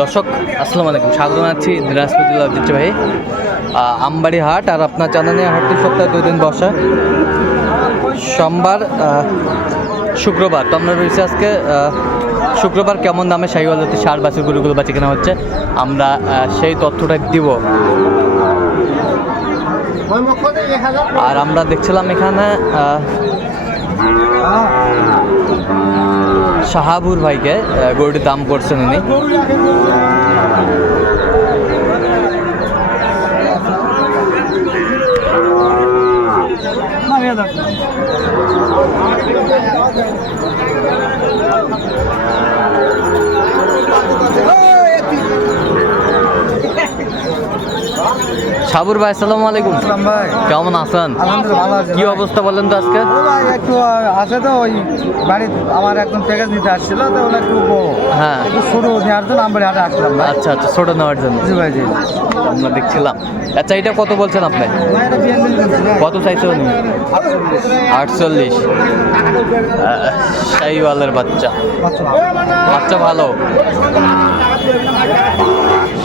দর্শক আসসালামু আলাইকুম। স্বাগত জানাচ্ছি দিনাজপুর জেলা আহ, আমবাড়ি হাট আর আপনার চাঁদানিয়া হাটটি সপ্তাহে দুই দিন বসা। সোমবার শুক্রবার তো আমরা রয়েছে আজকে শুক্রবার কেমন দামে শাহিওয়াল জাতি সার বাছুর গরুগুলো বাঁচি কেনা হচ্ছে আমরা সেই তথ্যটা দিব। আর আমরা দেখছিলাম এখানে শাহাবুর ভাইকে গরুটির দাম করছেন উনি। শাহাবুর ভাই আসসালামু আলাইকুম। ভাই। কেমন আছেন? কি অবস্থা বলেন তো আজকে? একটু আছে তো ওই বাড়ির আমার একদম প্যাকেজ নিতে আসছিল তো ওটা একটু হ্যাঁ। একটু ছোটো নেওয়ার জন্য আমরা হাটে আসলাম আচ্ছা আচ্ছা ছোট নেওয়ার জন্য। জি ভাই জি। আমরা দেখছিলাম। আচ্ছা এটা কত বলছেন আপনি। কত চাইছে উনি? আটচল্লিশ। শাহিওয়ালের বাচ্চা। বাচ্চা ভালো?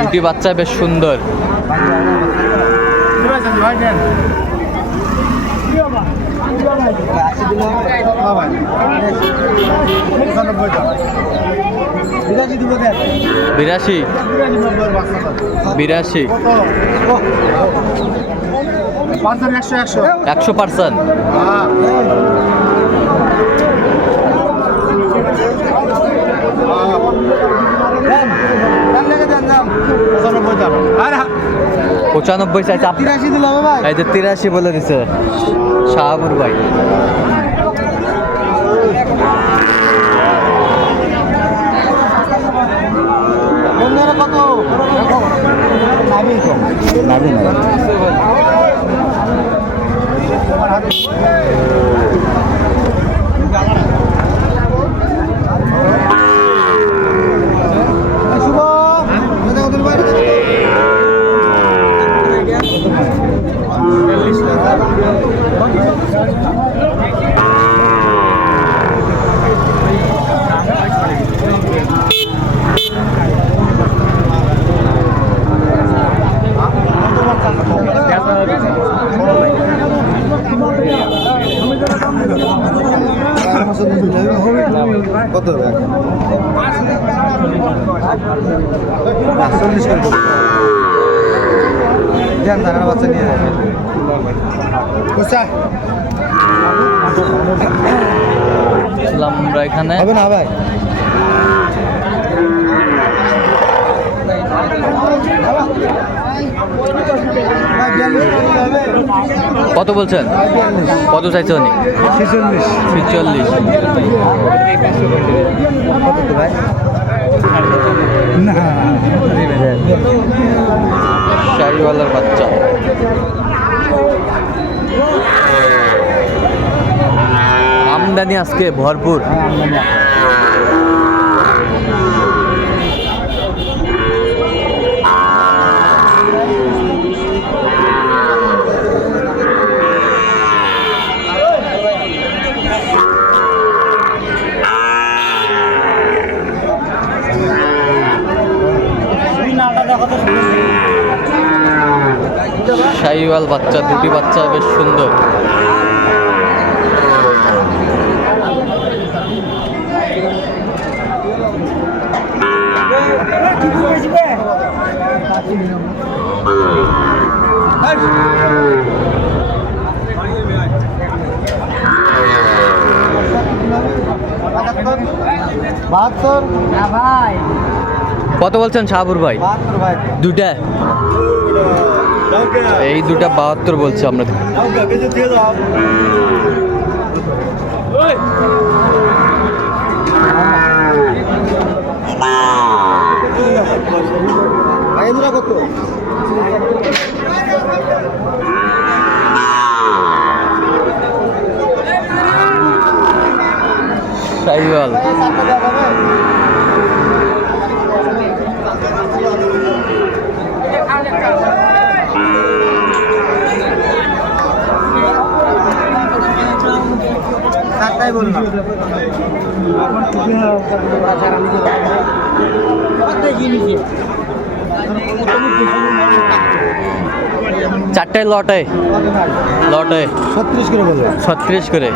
দুটি বাচ্চা বেশ সুন্দর। হ্যাঁ। বিরাশি। বিরাশি। একশো পার্সেন্ট। পঁচানব্বই চাইছে তিরাশি দিল ভাই। এই যে তিরাশি বলে দিছে। শাহাবুর ভাই। নাবি না চল্লিশ করে দেবো। দেন দাঁড়ানো বাচ্চা নিয়ে আমরা এখানে। হবে না ভাই? কত বলছেন? কত চাইছে উনি? ছেচল্লিশ। ছিচল্লিশ। কত তো ভাই না। শাহিওয়ালের বাচ্চা। আমদানি আজকে ভরপুর। শাহিওয়াল বাচ্চা দুটি বাচ্চা বেশ সুন্দর। বাহাত্তর। ভাই। কত বলছেন বাহাত্তর ভাই। দুটা এই দুটা বাহাত্তর বলছে আপনাদের। কত চারটাই বললাম। চারটায় লটে। লটে। ছত্রিশ করে বললাম ছত্রিশ করে।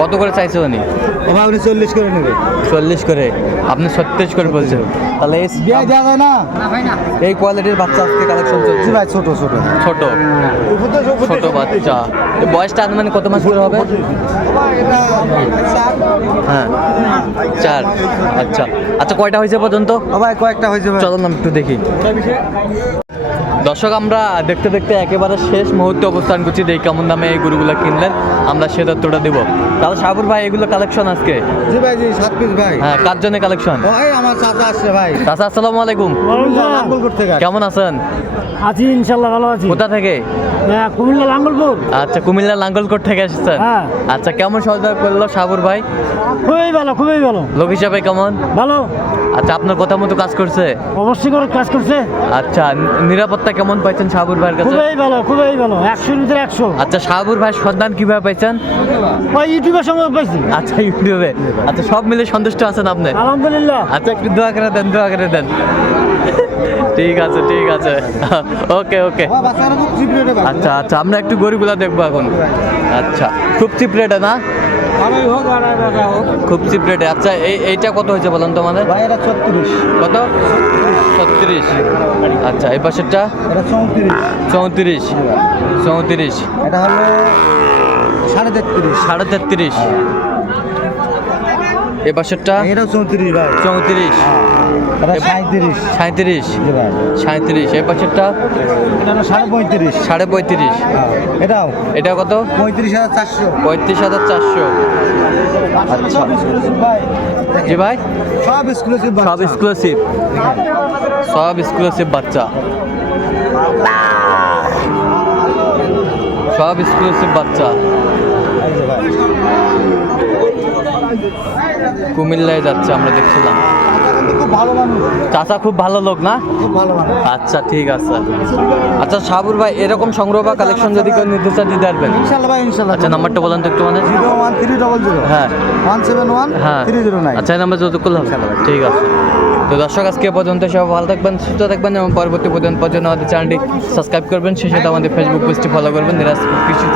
কত করে চাইছে উনি? এবার আপনি চল্লিশ করে নেবে। চল্লিশ করে। আপনি ছত্রিশ করে বলছেন। তাহলে এই বিয়ে দেওয়া যায় না? এই কোয়ালিটির বাচ্চা আজকে কালেকশন চলছে? ভাই ছোট ছোট। ছোট। ছোট বাচ্চা। এই বয়সটা আনুমানিক কত মাস করে হবে? হ্যাঁ চার। আচ্ছা। আচ্ছা কয়টা হয়েছে পর্যন্ত? ভাই কয়েকটা হয়েছে ভাই। চলো না একটু দেখি। দর্শক আমরা দেখতে দেখতে একেবারে শেষ মুহূর্তে অবস্থান করছি। দেখি কেমন দামে এই গরুগুলো কিনলেন আমরা সে তথ্যটা দেবো। তাহলে সাবুর ভাই এগুলো কালেকশন আজকে? জি ভাই জি সাত পিস ভাই। হ্যাঁ কার জন্য কালেকশন ভাই আমার চাচা আসছে ভাই। চাচা আসসালামু আলাইকুম। কেমন আছেন? আছি ইনশাল্লাহ ভালো আছি। কোথা থেকে? হ্যাঁ, কুমিল্লা লাঙ্গলপুর। আচ্ছা কুমিল্লা লাঙ্গলকোট থেকে এসেছেন? হ্যাঁ। আচ্ছা কেমন সহযোগিতা করল সাবুর ভাই? খুবই ভালো খুবই ভালো। লোক হিসাবে কেমন? ভালো। আচ্ছা আপনার কথা মতো কাজ করছে? অবশ্যই করে কাজ করছে। আচ্ছা নি- নিরাপত্তা কেমন পাইছেন সাবুর ভাইয়ের কাছে? খুবই ভালো খুবই ভালো। একশোর ভিতরে একশো। আচ্ছা সাবুর ভাই সন্ধান কীভাবে পাইছেন? ওই ইউটিউবের সঙ্গে পাইছি। আচ্ছা ইউটিউবে। আচ্ছা সব মিলে সন্তুষ্ট আছেন আপনি? আলহামদুলিল্লাহ। আচ্ছা একটু দোয়া করে দেন দোয়া করে দেন। ঠিক আছে ঠিক আছে। ওকে ওকে। আচ্ছা আচ্ছা আমরা একটু গরিগুলা দেখব এখন। আচ্ছা খুব চিপ রেটে না? আড়াই হোক আড়াই টাকা হোক। খুব চিপ রেটে আচ্ছা এই এইটা কত হয়েছে বলেন তো মানে ভাই এটা ছত্রিশ। কত? ছত্রিশ। আচ্ছা এই পাশেরটা? এটা চৌত্রিশ। চৌত্রিশ। চৌত্রিশ। এটা হলো সাড়ে তেত্রিশ। সাড়ে তেত্রিশ। এ পাশেরটা? এটা চৌত্রিশ ভাই। চৌত্রিশ। এটা সাঁত্রিশ সাঁত্রিশ এই পাশেরটা সাড়ে পঁয়ত্রিশ। সাড়ে পঁয়ত্রিশ। হ্যাঁ। এটাও? এটা কত? পঁয়ত্রিশ হাজার চারশো। পঁয়ত্রিশ হাজার চারশো। আচ্ছা। ভাই। জি ভাই? সব এক্সক্লুসিভ সব এক্সক্লুসিভ সব এক্সক্লুসিভ বাচ্চা। সব এক্সক্লুসিভ বাচ্চা। কুমিল্লায় যাচ্ছে আমরা দেখছিলাম। খুব ভালো মানুষ। চাচা খুব ভালো লোক না? খুব ভালো মানুষ। আচ্ছা ঠিক আছে। আচ্ছা সাবুর ভাই এরকম সংগ্রহ বা কালেকশন যদি কেউ নিতে চান দিতে পারবেন? ইনশাল্লাহ ভাই ইনশাল্লাহ আচ্ছা নাম্বারটা বলেন তো একটু মানে zero one three double zero. হ্যাঁ। ওয়ান সেভেন ওয়ান হ্যাঁ। Three zero nine. আচ্ছা এই নাম্বার যত করলাম ঠিক আছে। তো দর্শক আজকে পর্যন্ত সব ভালো থাকবেন সুস্থ থাকবেন এবং পরবর্তী পর্যন্ত পর্যন্ত আমাদের চ্যানেলটি সাবস্ক্রাইব করবেন। সেই সাথে আমাদের ফেসবুক পেজটি ফলো করবেন। নিরাজ কৃষি